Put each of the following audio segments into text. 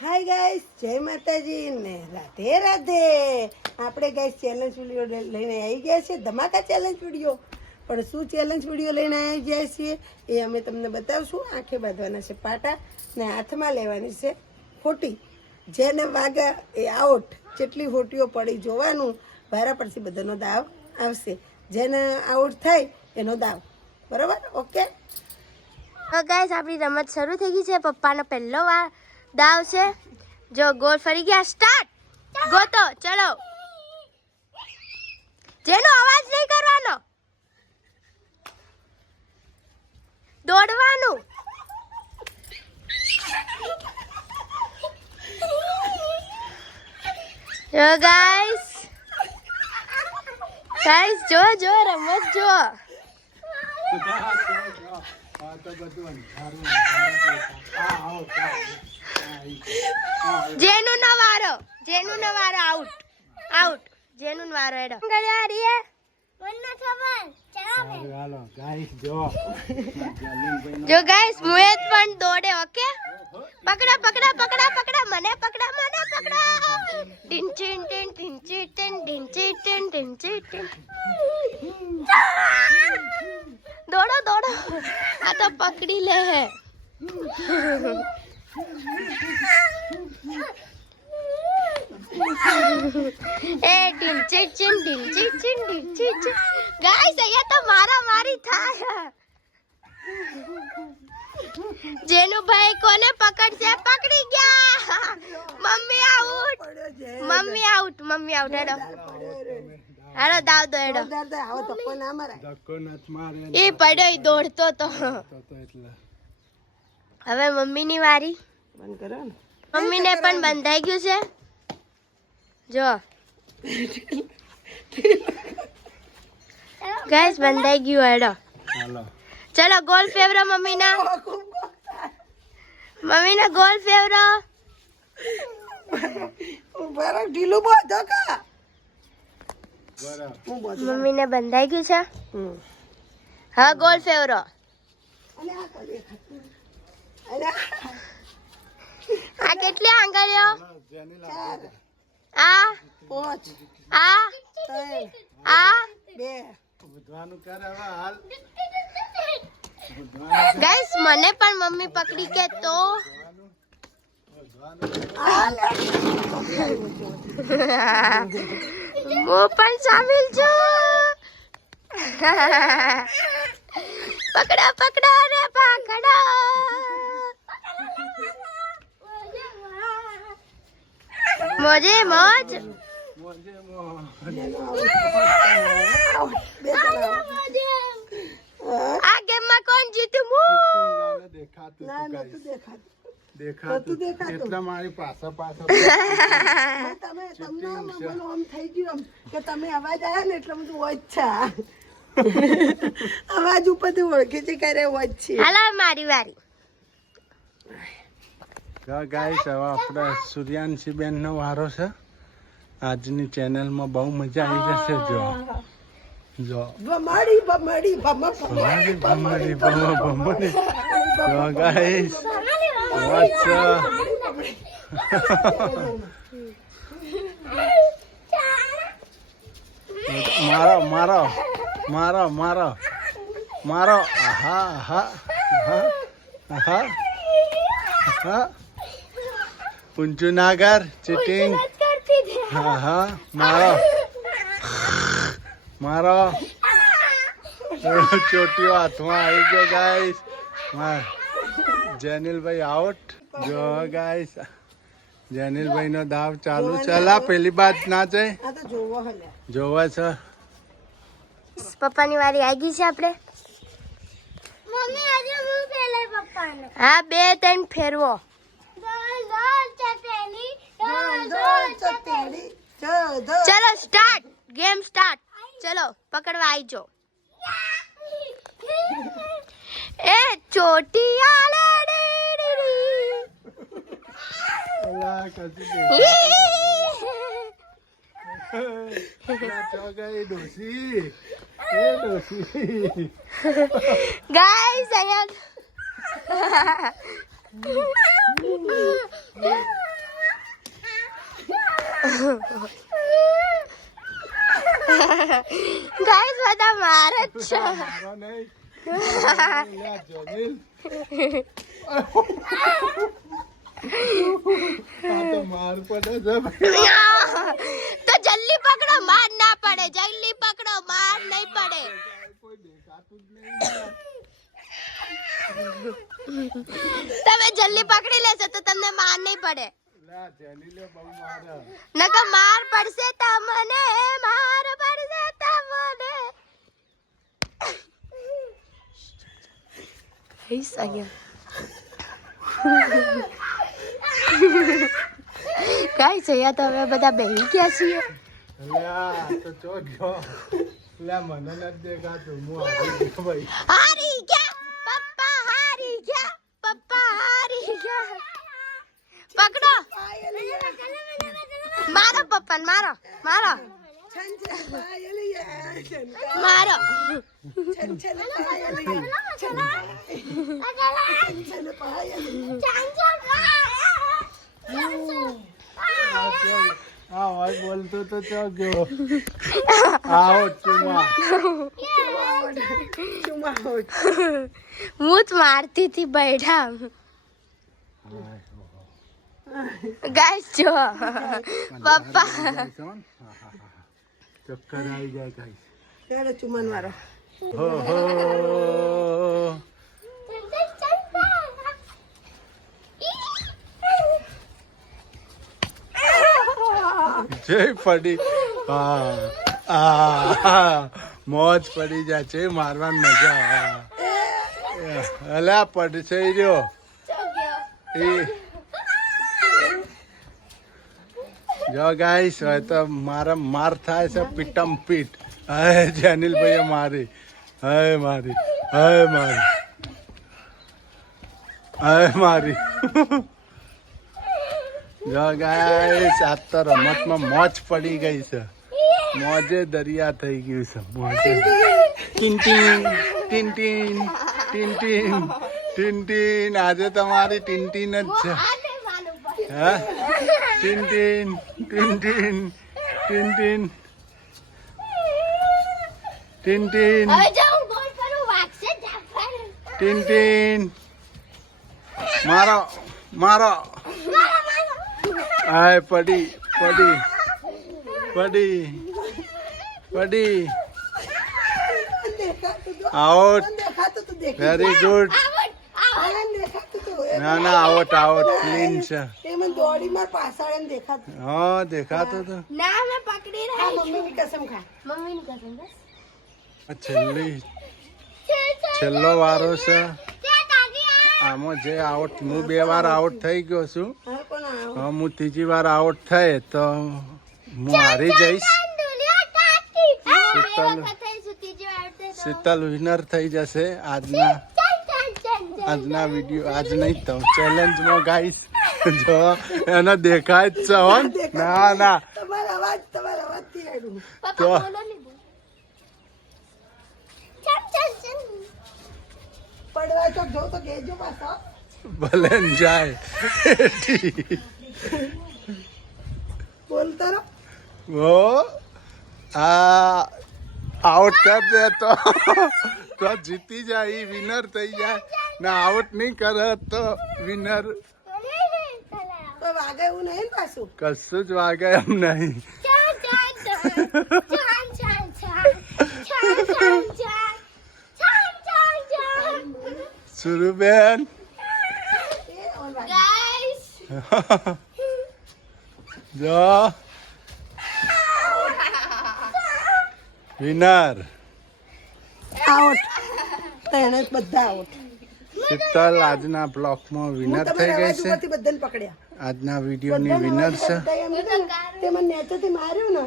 Hi guys, જય માતાજી ને રાધે રાધે. આપણે ગાઈસ ચેલેન્જ વિડીયો લઈને આવી ગયા છીએ, ધમાકા ચેલેન્જ વિડીયો. પણ શું ચેલેન્જ વિડીયો લઈને આવી ગયા છીએ એ અમે તમને બતાવશું. આંખે બાંધવાના છે પાટા ને હાથમાં લેવાની છે ફોટી. જેને વાગા એ આઉટ. જેટલી ફોટીઓ પડી જોવાનું, ભારા પરથી બધાનો દાવ આવશે. જેને આઉટ થાય એનો દાવ. બરાબર? ઓકે. તો ગાઈસ આપણી રમત શરૂ થઈ ગઈ છે. પપ્પાનો પહેલો દાવ છે. જો ગોલ ફરી ગયા. સ્ટાર્ટ. ગોતો. ચલો. જેનો અવાજ નહીં કરવાનો, દોડવાનું. જો ગાઈસ જો રમત જો. જેનું નો વારો આઉટ. જેનું વારો એડો જો ગાઈસ મુએત પણ દોડે. ઓકે, પકડા મને પકડા. ટિન દોડો. આ તો પકડી લે હે. એ ટિન ગાઈસ અહીંયા તો મારી થાય. જેનું ભાઈ કોને પકડશે? પકડી ગયા. મમ્મી આઉટ હેડો. હાલો દાવ દો હેડો. એ પડ્યો દોડતો તો. હવે મમ્મીની વારી. મમ્મીને પણ બંધાઈ ગયું છે. જો ગાઈસ બંધાઈ ગયું હેડો. ચલો ગોલ ફેવરો મમ્મીના ગોલ ફેવરો. ઢીલું બોધો કા. મમ્મીને બંધાઈ ગયું છે. હા ગોલ ફેવરો. આ કેટલી આંગળીઓ? આ 2 ગાઈસ મને પણ મમ્મી પકડી કે તો હું પણ સામેલ છું. પકડા રે પકડા. મોજે મોજ. આ ગેમમાં કોણ જીત્યું? દેખાતું એટલે મારી પાછળ તમે આમ થઈ ગયું કે તમે અવાજ આવ્યા ને એટલે બધું ઓછા અવાજ ઉપરથી ઓળખી છે કરે ઓછી. હાલો મારી વારી. ગાઈસ હવે આપણે સૂર્યાંશી બેન નો વારો છે. આજની ચેનલમાં બહુ મજા આવી જશે. જો ભમડી જો ગાઈસ મારો ઊંચું નાગર ચીટિંગ. મારો ચોટીઓ હાથમાં આવી ગયો ગાઈસ. જેનિલભાઈ આઉટ. જો ગાઈસ જેનિલભાઈ નો દાવ ચાલુ છે. પેલી બાદ ના જાય જોવા છે. પપ્પાની વારી આવી ગઈ છે. આપણે હા 2-3 ફેરવો. ચલો સ્ટાર્ટ. Game start. ચલો પકડવા આવી જો. એ ચોટિયા ગાઈસ અહીંયા ગાઈસ બધા મારે જ છે. મારો નહીં. લે જમીલ. આ તો માર પડે છે ભાઈ. તો જલ્દી પકડો, માર ના પડે. જલ્દી પકડો, માર નહીં પડે. કોઈ દેખાતું જ નહીં. તમે જલ્દી પકડી લેશો તો તમને માર નહીં પડે. લે જેનીલે બહુ મારે. નકર માર પડશે તમને, માર પડશે તમને. હઈસ અહીંયા કાઈ છે યા તો હવે બધા બેહી ગયા છીએ. લે આ તો ચો ગયો. લે મને નથી દેખાતું. હું આવી ગયો ભાઈ. હારી ગયા પપ્પા, હારી ગયા પપ્પા, હારી ગયા. પકડો, મારો પપ્પા, મારો મારો મારો. હા હોય બોલતો તો ચો ગયો. આવો ચુમા. હું જ મારતી હતી બેઠા. ગાઈસ જો પપ્પા ચક્કર આવી જાય ગાઈસ. ત્યારે ચુમન વાળો ઓહો. જય પડી. હા આ મોજ પડી જાય છે. મારવાની મજા આવે. અલા પડશે રહ્યો એ. જો ગાઈસ હવે તો મારા માર થાય છે પીટમ પીટ. હે જેનિલ ભાઈએ મારી. હે મારી. હે મારી. હે મારી. જો ગાઈસ આ તો રમતમાં મોજ પડી ગઈ છે. મોજે દરિયા થઈ ગયું છે. મોજે ટીન ટીન ટીન ટીન ટીન ટીન ટીન. આજે તમારી ટીન જ છે. હા ટીન ટીન ટીન ટીન ટીન ટીન ટીન ટીન હવે જો હું ગોલ કરું વાગશે જાફર. Tin tin. મારો મારો. આય પડી પડી પડી પડી. આઉટ. દેખાતું તું વેરી ગુડ. દેખાતું તું ના ના આઉટ આઉટ. ક્લીન છે. એ મને દોડી માર પાછળ એમ દેખાતું. હા દેખાતું તો. ના મેં પકડી આ રહી. મમ્મીની કસમ ખા. મમ્મીની કસમ બસ. આ છેલ્લો વારો છે. આમાં જે આઉટ હું 2 વાર આઉટ થઈ ગયો છું. હા કોણ આવ્યો? હવે હું ત્રીજી વાર આઉટ થાય તો હું હારી જઈશ. શીતલ વિનર થઈ જશે આજના વિડીયો. આજ નહીં તો ચેલેન્જમાં ગાઈસ. જો એને દેખાય જ છે હો. ના ના તમારો અવાજથી આવ્યું. તો પડવા ચોક જો તો કહેજો પાછો. ભલે ને જાય. બોલતો રહો. ઓ આ આઉટ કર દે તો જીતી જાય. ઈ વિનર થઈ જાય ને આઉટ નહીં કરે તો વિનર. તો વાગે એવું નહીં ને પાછું. કશું જ વાગે એમ નહીં. સુરુબેન જો વિનર. આઉટ. તેને બધા આઉટ. શીતલ આજના બ્લોકમાં વિનર થઈ ગઈ છે. બધાને પકડ્યા. આજના વિડીયોની વિનર છે. તે મને નેચેથી માર્યું ને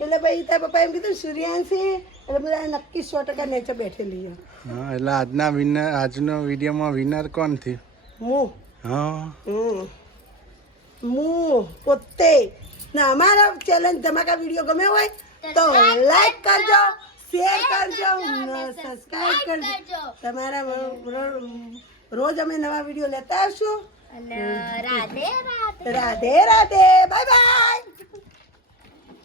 એટલે ભાઈ તારા પપ્પા એમ કીધું સૂર્યાંશી એટલે બધા નક્કી 100% નેચે બેઠેલી. હા એટલે આજના વિનર આજનો વિડીયોમાં વિનર કોણ થયું? હું હા હું પોતે. ના અમારા ચેલેન્જ ધમાકા વિડીયો ગમે હોય તો લાઈક કરજો, શેર કરજો, સબસ્ક્રાઇબ કરજો. તમારા રોજ અમે નવા વિડીયો લેતા આવશું. રાધે રાધે. રાધે રાધે. Bye by.